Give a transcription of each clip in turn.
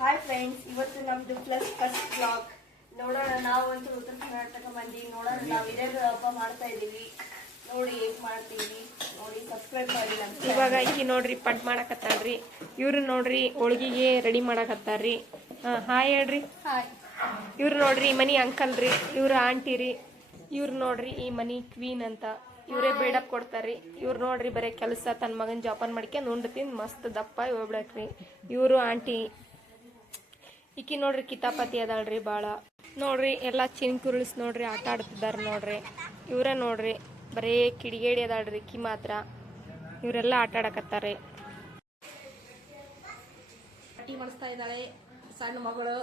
Hi friends ಇವತ್ತು ನಮ್ದು plus first blog ನೋಡೋಣ ನಾವಂತೂ ಉತ್ತರ ಕರ್ನಾಟಕ ಮಂದಿ ನೋಡೋಣ ನಾವು ಇದೇ ಹಬ್ಬ ಮಾಡ್ತಾ ಇದೀವಿ ನೋಡಿ ಹೇಗ್ ಮಾಡ್ತೀವಿ. ನೋಡಿ ಸಬ್ಸ್ಕ್ರೈಬ್ ಮಾಡಿ ಇವಾಗ ಈಗ ನೋಡ್ರಿ ಪಟ್ ಮಾಡಕತ್ತಾಳ್ರಿ ಇವ್ರು ನೋಡ್ರಿ ಹೋಳ್ಗಿಗೆ ರೆಡಿ ಮಾಡಕತ್ತಾರ್ರಿ ಹಾ ಹಾಯ್ ಹೇಳ್ರಿ. ಹಾಯ್ ಇವ್ರು ನೋಡ್ರಿ ಈ ಮನಿ ಅಂಕಲ್ ರೀ ಇವ್ರ ಆಂಟಿ ರೀ. ಇವ್ರು ನೋಡ್ರಿ ಈ ಮನಿ ಕ್ವೀನ್ ಅಂತ. ಇವರೇ ಬೇಡ ಕೊಡ್ತಾರ್ರಿ. ಇವ್ರು ನೋಡ್ರಿ ಬರೀ ಕೆಲಸ ತನ್ನ ಮಗನ ಜೋಪಾನ ಮಾಡ್ಕೊಂಡು ಉಂಡು ತಿಂದು ಮಸ್ತ್ ದಪ್ಪ ಹೋಗ್ಬಿಡಕ್ರಿ ಇವರು ಆಂಟಿ ಈಕಿ ನೋಡ್ರಿ ಕಿತಾಪತಿ ಅದಾಳ್ರಿ ಭಾಳ ನೋಡ್ರಿ ಎಲ್ಲ ಚಿನ್ಕುರುಳಿಸ್ ನೋಡ್ರಿ ಆಟ ಆಡ್ತಿದ್ದಾರೆ ನೋಡ್ರಿ. ಇವರೇ ನೋಡ್ರಿ ಬರೇ ಕಿಡಿಗೇಡಿ ಅದಾಳ್ರಿ ಕಿ ಮಾತ್ರ. ಇವರೆಲ್ಲ ಆಟ ಆಡಕತ್ತಾರೆ ಮಾಡಿಸ್ತಾ ಇದ್ದಾಳೆ. ಸಣ್ಣ ಮಗಳು.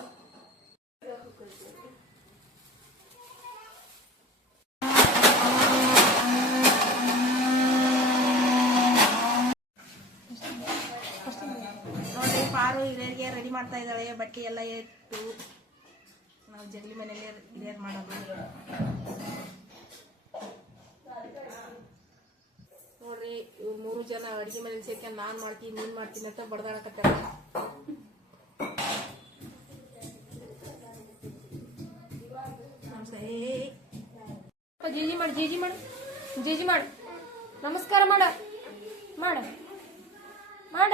ಪಾರು, ಹಿರಿಯರಿಗೆ ರೆಡಿ ಮಾಡ್ತಾ ಇದ್ದಾಳೆ, ಬಟ್ಟೆ ಎಲ್ಲ ಇಟ್ಟು ನಾವು ಜಗಲಿ ಮನೆಯಲ್ಲಿ ಹಿರಿಯರ್ ಮಾಡೋದು. ನೋಡ್ರಿ, ಇವ್ರು ಮೂರು ಜನ ಅಡಿಗೆ ಮನೇಲಿ ಸೇರ್ಕೊಂಡು ನಾನ್ ಮಾಡ್ತೀನಿ, ನೀನ್ ಮಾಡ್ತೀನಿ ಅಂತ ಬಡ್ದಾಡಕತ್ತಾರ ಜೀಜಿ ಮಾಡು ಜೀಜಿ ಮಾಡು ಜೀಜಿ ಮಾಡು. ನಮಸ್ಕಾರ ಮಾಡ. ಮಾಡ. ಮಾಡ.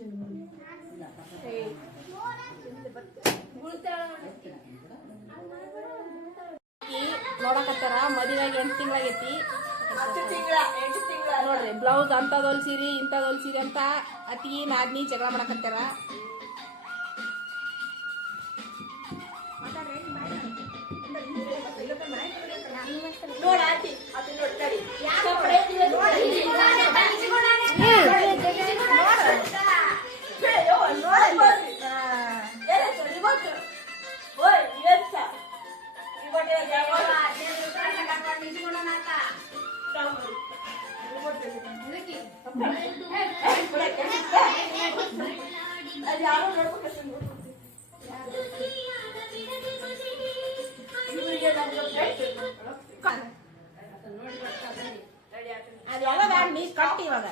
ಮಾಡ್ತೀರಿ ನೋಡಕತ್ತಾರ ಮದುವೆಗೆ ಎಂಟು ತಿಂಗಳಾಗೈತಿ. ನೋಡ್ರಿ ಬ್ಲೌಸ್ ಅಂತದ್ ಹೊಲ್ಸಿರಿ ಇಂತ ಹೊಲ್ಸಿರಿ ಅಂತ ಅತಿ ನಾದ್ನಿ ಜಗಳ ಮಾಡಕತ್ತಾರ. ನೋಡ ಅದೆಲ್ಲ ಬ್ಯಾಡ ನೀ ಕಟ್ಟಿ ಇವಾಗ